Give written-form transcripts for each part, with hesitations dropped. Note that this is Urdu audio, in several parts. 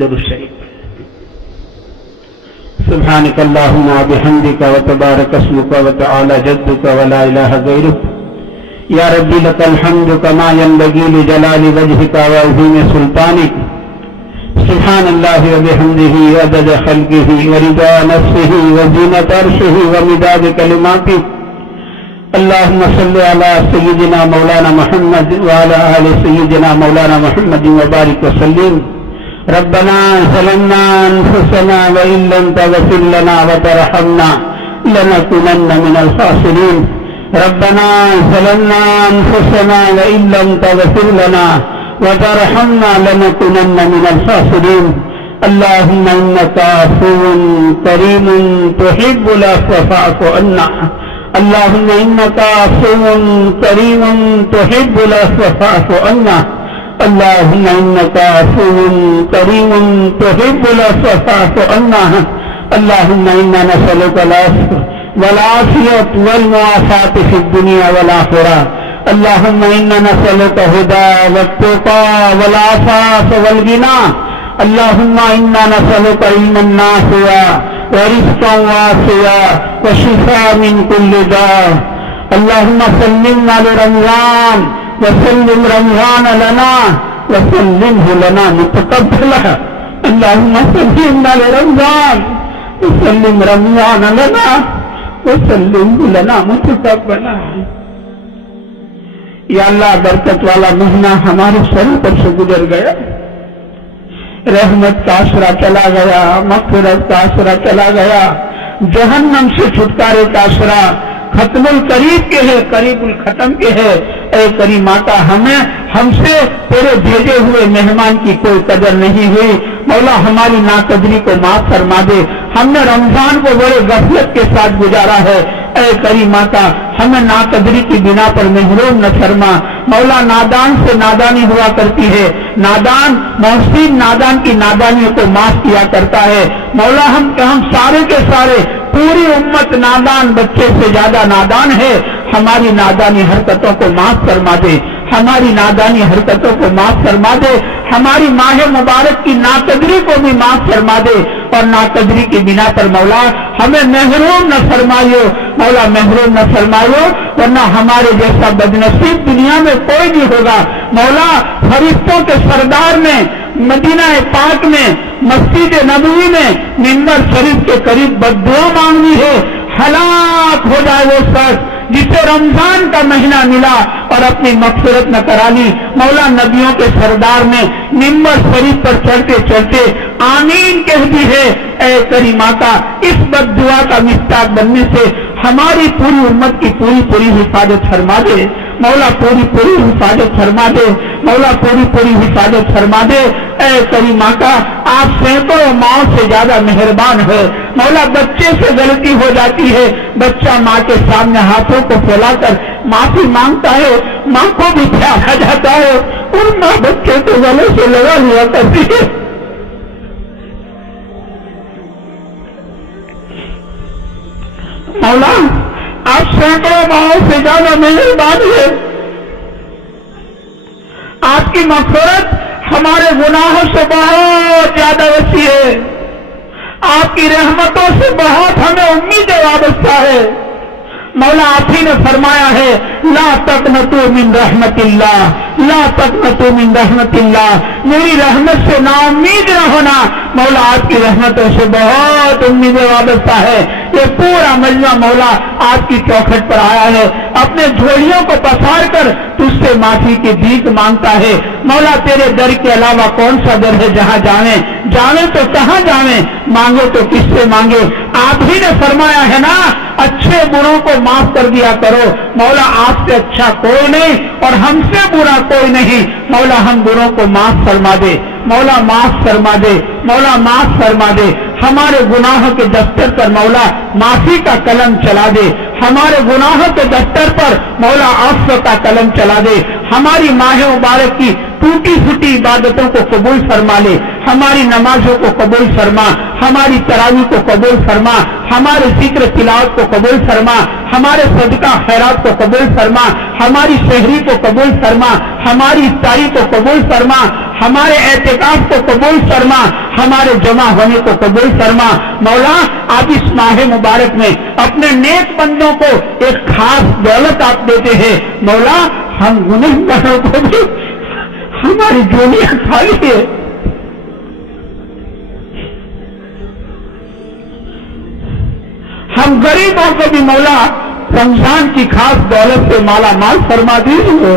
درود شریف. سبحانك اللهم وبحمدك وتبارك اسمك وتعالى جدك ولا إله غيرك يا ربي لك الحمد كما ينبغي لجلال وجهك وعظيم سلطانك. سبحان الله وبحمده عدد خلقه ورضا نفسه وزينة عرشه ومداد كلماته. اللهم صل على سيدنا مولانا محمد وعلى آل سيدنا مولانا محمد وبارك وسلم. ربنا ظلمنا أنفسنا وإن لم تغفر لنا وترحمنا لنكونن من الخاسرين. ربنا ظلمنا أنفسنا وإن لم تغفر لنا وترحمنا لنكونن من الخاسرين. اللهم إنك عفو كريم تحب العفو فاعف عنا. اللهم إنك عفو كريم تحب العفو فاعف عنا. اللهم إنك عفو كريم تحب العفو فاعف عنا. اللهم إنا نسألك العفو والعافية والمعافاة في الدنيا والآخرة. اللهم إنا نسألك هدى والتقى والعفاف والغنى. اللهم إنا نسألك علما نافعا ورزقا واسعا وشفاء من كل داء. اللهم سلمنا لرمضان وسلم رمضان لنا وسلمه لنا متقبلا. اللهم سلمنا لرمضان وسلم رمضان لنا وسلمه لنا متقبلا. یا اللہ برکت والا مہینہ ہمارے سر پر سے گزر گیا. رحمت کا آسرا چلا گیا، مغفرت کا آسرا چلا گیا، جہنم سے چھٹکارے کا آسرا ختم القریب کے ہے، قریب الختم کے ہے. اے کریم ماتا، ہمیں ہم سے تیرے بھیجے ہوئے مہمان کی کوئی قدر نہیں ہوئی. مولا ہماری ناقدری کو معاف فرما دے. ہم نے رمضان کو بڑے غفلت کے ساتھ گزارا ہے. اے کریم ماتا، ہمیں ناقدری کی بنا پر محروم نہ فرما. مولا نادان سے نادانی ہوا کرتی ہے، نادان محسن نادان کی نادانیوں کو معاف کیا کرتا ہے. مولا ہم سارے کے سارے پوری امت نادان بچے سے زیادہ نادان ہے. ہماری نادانی حرکتوں کو معاف فرما دے، ہماری نادانی حرکتوں کو معاف فرما دے. ہماری ماہ مبارک کی ناقدری کو بھی معاف فرما دے، اور ناقدری کی بنا پر مولا ہمیں محروم نہ فرمائیو. مولا محروم نہ فرمائیو، ورنہ ہمارے جیسا بدنصیب دنیا میں کوئی نہیں ہوگا. مولا فرشتوں کے سردار نے مدینہ پاک میں مسجد نبوی میں منبر شریف کے قریب بددعا مانگی ہے. ہلاک ہو جائے وہ شخص جسے رمضان کا مہینہ ملا اور اپنی مغفرت نہ کرا لی. مولا نبیوں کے سردار نے منبر شریف پر چڑھتے چڑھتے آمین کہہ دی ہے. اے کریم ماتا، اس بد دعا کا مستاق بننے سے ہماری پوری امت کی پوری حفاظت فرما دے. مولا پوری حفاظت فرما دے. مولا پوری حفاظت فرما دے. اے کریم ماتا، آپ سینکڑوں ماؤں سے زیادہ مہربان ہے. مولا بچے سے غلطی ہو جاتی ہے، بچہ ماں کے سامنے ہاتھوں کو پھیلا کر معافی مانگتا ہے، ماں کو بھی پیار آ جاتا ہے، اور ماں بچے کو گلے سے لگا ہوا کرتی ہے. مولا آپ سینکڑوں ماؤں سے زیادہ مہربان ہے. آپ کی مغفرت ہمارے گناہوں سے بہت زیادہ وسیع ہے. آپ کی رحمتوں سے بہت ہمیں امید وابستہ ہے. مولا آپ ہی نے فرمایا ہے، لا تقنطوا من رحمت اللہ، لا تقنطوا من رحمت اللہ، میری رحمت سے نا امید نہ ہونا. مولا آپ کی رحمتوں سے بہت امید وابستہ ہے. یہ پورا مجمع مولا آپ کی چوکھٹ پر آیا ہے، اپنے جھولیوں کو پسار کر تجھ سے معافی کی بھیک مانگتا ہے. مولا تیرے در کے علاوہ کون سا در ہے جہاں جاویں تو کہاں جاویں، مانگے تو کس سے مانگے. آپ ہی نے فرمایا ہے نا، اچھے بروں کو معاف کر دیا کرو. مولا آپ سے اچھا کوئی نہیں اور ہم سے برا کوئی نہیں. مولا ہم بروں کو معاف فرما دے. مولا معاف فرما دے. مولا معاف فرما دے. ہمارے گناہوں کے دفتر پر مولا معافی کا قلم چلا دے. ہمارے گناہوں کے دفتر پر مولا عفو کا قلم چلا دے. ہماری ماہ مبارک کی ٹوٹی پھوٹی عبادتوں کو قبول فرما لے. ہماری نمازوں کو قبول فرما، ہماری تراویح کو قبول فرما، ہمارے ذکر تلاوت کو قبول فرما، ہمارے صدقہ خیرات کو قبول فرما، ہماری شہری کو قبول فرما، ہماری افطاری کو قبول فرما، ہمارے اعتکاف کو قبول فرما، ہمارے جمع ہونے کو قبول فرما۔ مولا آپ اس ماہ مبارک میں اپنے نیک بندوں کو ایک خاص دولت آپ دیتے ہیں۔ مولا ہم گنہگاروں کو بھی ہماری جولیاں خالی ہے، ہم غریبوں کو بھی مولا رمضان کی خاص دولت سے مالا مال فرما دیجیے۔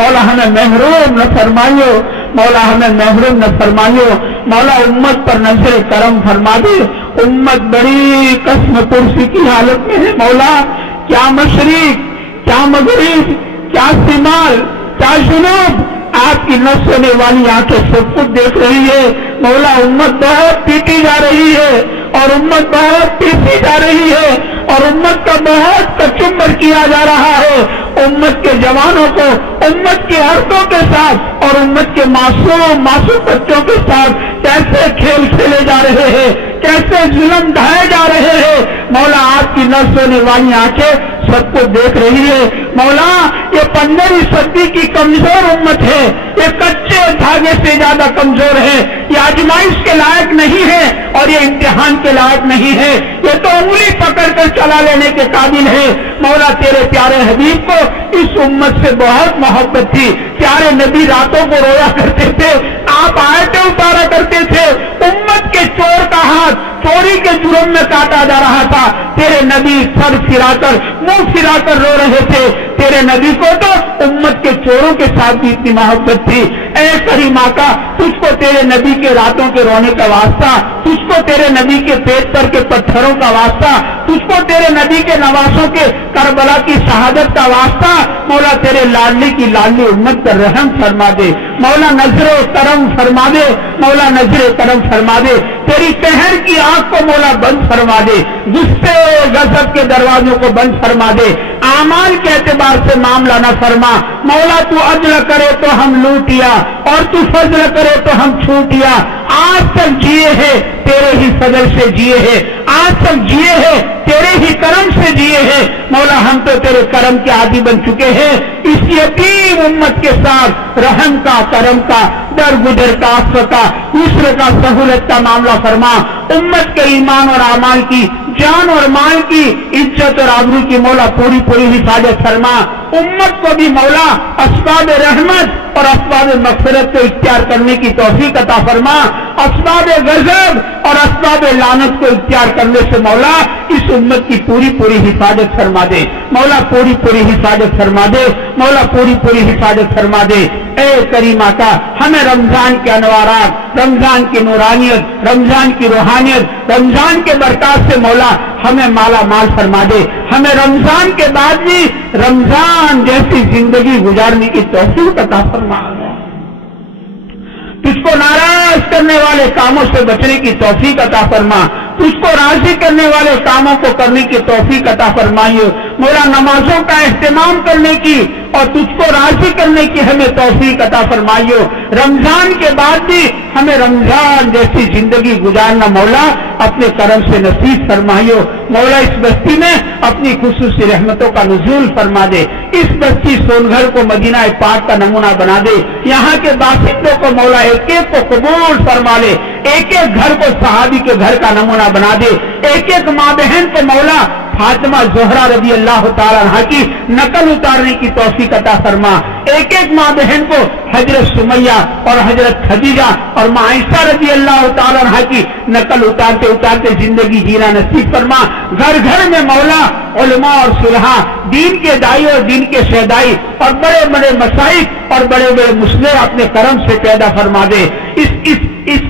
مولا ہمیں محروم نہ فرمائیو، مولا ہمیں محروم نہ فرمائیو۔ مولا امت پر نظر کرم فرما دے، امت بڑی قسم پرسی کی حالت میں ہے۔ مولا کیا مشرق، کیا مغرب، کیا شمال، کیا جنوب، آپ کی نہ سونے والی آنکھیں سب کچھ دیکھ رہی ہے۔ مولا امت بہت پیٹی جا رہی ہے، اور امت بہت پیسی جا رہی ہے، اور امت کا بہت کچمبر کیا جا رہا ہے۔ امت کے جوانوں کو امت کی عورتوں کے ساتھ اور امت کے معصوم بچوں کے ساتھ کیسے کھیل کھیلے جا رہے ہیں، کیسے ظلم ڈھائے جا رہے ہیں۔ مولا آپ کی نہ سونے والی آنکھیں سب کو دیکھ رہی ہے۔ مولا یہ 15ویں صدی کی کمزور امت ہے، یہ کچے دھاگے سے زیادہ کمزور ہے، یہ آزمائش کے لائق نہیں ہے اور یہ امتحان کے لائق نہیں ہے، یہ تو انگلی پکڑ کر چلا لینے کے قابل ہے۔ مولا تیرے پیارے حبیب کو اس امت سے بہت محبت تھی، پیارے نبی راتوں کو رویا کرتے تھے، آپ آیتیں اتارا کرتے تھے، امت کے چور کا ہاتھ چوری کے جرم میں کاٹا جا رہا تھا، تیرے نبی سر پھرا کر منہ پھرا کر رو رہے تھے۔ تیرے نبی کو تو امت کے چوروں کے ساتھ بھی اتنی محبت تھی۔ اے کریم آقا، تجھ کو تیرے نبی کے راتوں کے رونے کا واسطہ، تجھ کو تیرے نبی کے پیٹ پر کے پتھروں کا واسطہ، تجھ کو تیرے نبی کے نواسوں کے کربلا کی شہادت کا واسطہ۔ مولا تیرے لاڈلی کی لاڈلی امت پر رحم فرما دے، مولا نظر کرم فرما دے، مولا نظر کرم فرما دے، تیری قہر کی آنکھ کو مولا بند فرما دے، غصے غضب کے دروازوں کو بند فرما دے، اعمال کے اعتبار سے معاملہ نہ فرما۔ مولا تو عدل کرے تو ہم لوٹیا اور تو فضل کرے تو ہم چھوٹیا۔ آج تک جیے ہیں تیرے ہی فضل سے جیے ہیں، آج تک جیے ہیں تیرے ہی کرم سے جیے ہیں۔ مولا ہم تو تیرے کرم کے عادی بن چکے ہیں، اس یتیم امت کے ساتھ رحم کا، کرم کا، درگزر کا، عفو کا، دوسرے کا، سہولت کا معاملہ فرما۔ امت کے ایمان اور اعمال کی، جان اور مال کی، عزت اور آبرو کی مولا پوری حفاظت فرما۔ امت کو بھی مولا اسباب رحمت اور اسباب مغفرت کو اختیار کرنے کی توفیق عطا فرما، اسباب غضب اور اسباب لعنت کو اختیار کرنے سے مولا اس امت کی پوری حفاظت فرما دے، مولا پوری حفاظت فرما دے، مولا پوری حفاظت فرما دے۔ اے کریم آقا، ہمیں رمضان کے انوارات، رمضان کی نورانیت، رمضان کی روحانیت، رمضان کے برکات سے مولا ہمیں مالا مال فرما دے، ہمیں رمضان کے بعد بھی رمضان جیسی زندگی گزارنے کی توفیق عطا فرما، تجھ کو ناراض کرنے والے کاموں سے بچنے کی توفیق عطا فرما، تجھ کو راضی کرنے والے کاموں کو کرنے کی توفیق عطا فرمائیے۔ مولا نمازوں کا اہتمام کرنے کی اور تجھ کو راضی کرنے کی ہمیں توفیق عطا فرمائیے۔ رمضان کے بعد بھی ہمیں رمضان جیسی زندگی گزارنا مولا اپنے کرم سے نصیب فرمائیے۔ مولا اس بستی میں اپنی خصوصی رحمتوں کا نزول فرما دے، اس بستی سونگھر کو مدینہ پاک کا نمونہ بنا دے، یہاں کے باشندوں کو مولا ایک ایک کو قبول فرما لے، ایک ایک گھر کو صحابی کے گھر کا نمونہ بنا دے، ایک ایک ماں بہن کو مولا فاطمہ زہرا رضی اللہ تعالیٰ عنہ کی نقل اتارنے کی توفیق عطا فرما، ایک ایک ماں بہن کو حضرت سمیہ اور حضرت خدیجہ اور ماں عائشہ رضی اللہ تعالیٰ عنہ کی نقل اتارتے اتارتے زندگی جینا نصیب فرما۔ گھر گھر میں مولا علماء اور صلحاء، دین کے دائی اور دین کے شہدائی اور بڑے بڑے مشائخ اور بڑے بڑے مسلح اپنے کرم سے پیدا فرما دے، اس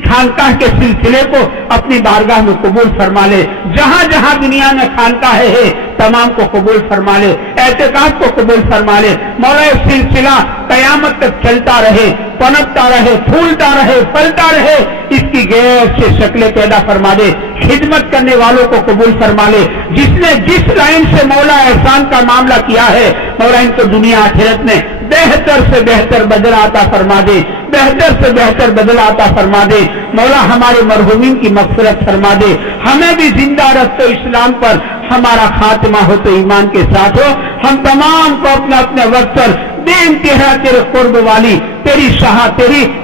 خانقاہ کے سلسلے کو اپنی بارگاہ میں قبول فرما لے، جہاں جہاں دنیا میں خانقاہ ہے تمام کو قبول فرما لے، اعتکاف کو قبول فرما لے۔ مولا یہ سلسلہ قیامت تک چلتا رہے، پنپتا رہے، پھولتا رہے، پھلتا رہے، اس کی غیر سے شکلیں پیدا فرما دے، خدمت کرنے والوں کو قبول فرما لے، جس نے جس لائن سے مولا احسان کا معاملہ کیا ہے مولا ان کو دنیا آخرت میں بہتر سے بہتر بدلہ عطا فرما دے، بہتر سے بہتر بدلہ عطا فرما دے۔ مولا ہمارے مرحومین کی مغفرت فرما دے، ہمیں بھی زندہ رکھ تو اسلام پر، ہمارا خاتمہ ہو تو ایمان کے ساتھ ہو، ہم تمام کو اپنے اپنے وقت پر بے انتہا تیرے قرب والی، تیری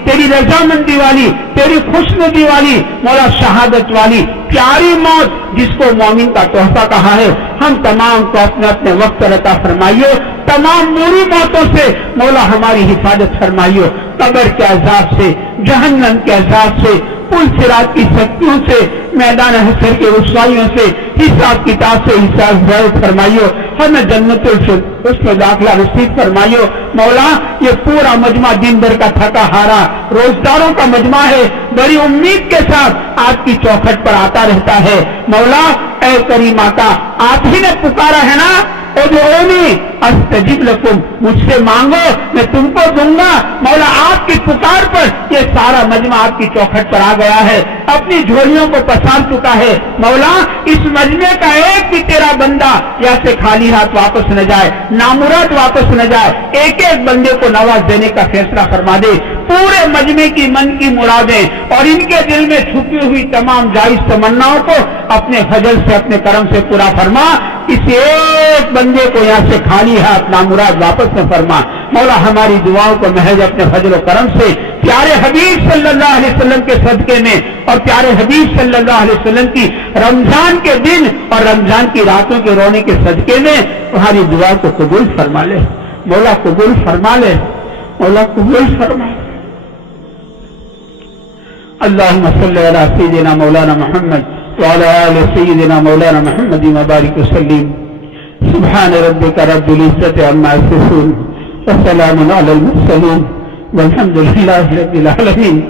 تیری رضامندی والی، تیری خوشنودی والی مولا، شہادت والی پیاری موت جس کو مومن کا تحفہ کہا ہے، ہم تمام کو اپنے اپنے وقت عطا فرمائیو، تمام موری موتوں سے مولا ہماری حفاظت فرمائیو، قبر کے عذاب سے، جہنم کے عذاب سے، پل صراط کی سختیوں سے، میدان حشر کے رسوائیوں سے، حساب کتاب سے حفاظت فرمائیو، ہمیں جنت اس میں داخلہ نصیب فرمائیو مولا۔ یہ پورا مجمع دن بھر کا تھکا ہارا روزداروں کا مجمع ہے، بڑی امید کے ساتھ آپ کی چوکھٹ پر آتا رہتا ہے مولا۔ اے کریم آقا، آپ ہی نے پکارا ہے نا، ادعونی استجب لکم، مجھ سے مانگو میں تم کو دوں گا مولا۔ آپ کی پکار پر یہ سارا مجمع آپ کی چوکھٹ پر آ گیا ہے، اپنی جھولیوں کو پسار چکا ہے مولا۔ اس مجمع کا ایک بھی تیرا بندہ یا سے خالی ہاتھ واپس نہ جائے، نامراد واپس نہ جائے، ایک ایک بندے کو نواز دینے کا فیصلہ فرما دے، پورے مجمع کی من کی مرادیں اور ان کے دل میں چھپی ہوئی تمام جائز تمناؤں کو اپنے فضل سے، اپنے کرم سے پورا فرما۔ اس ایک بندے کو یہاں سے خالی ہاتھ نامراد واپس نہ فرما مولا۔ ہماری دعاؤں کو محض اپنے فضل و کرم سے پیارے حبیب صلی اللہ علیہ وسلم کے صدقے میں اور پیارے حبیب صلی اللہ علیہ وسلم کی رمضان کے دن اور رمضان کی راتوں کے رونے کے صدقے میں تمہاری دعا کو قبول فرما لے مولا، قبول فرما لے مولا، قبول فرما لے۔ اللهم صل على سيدنا مولانا محمد وعلى آل سيدنا مولانا محمد وبارك وسلم۔ سبحان ربك رب العزة عما يصفون وسلام على المرسلين والحمد لله رب العالمين۔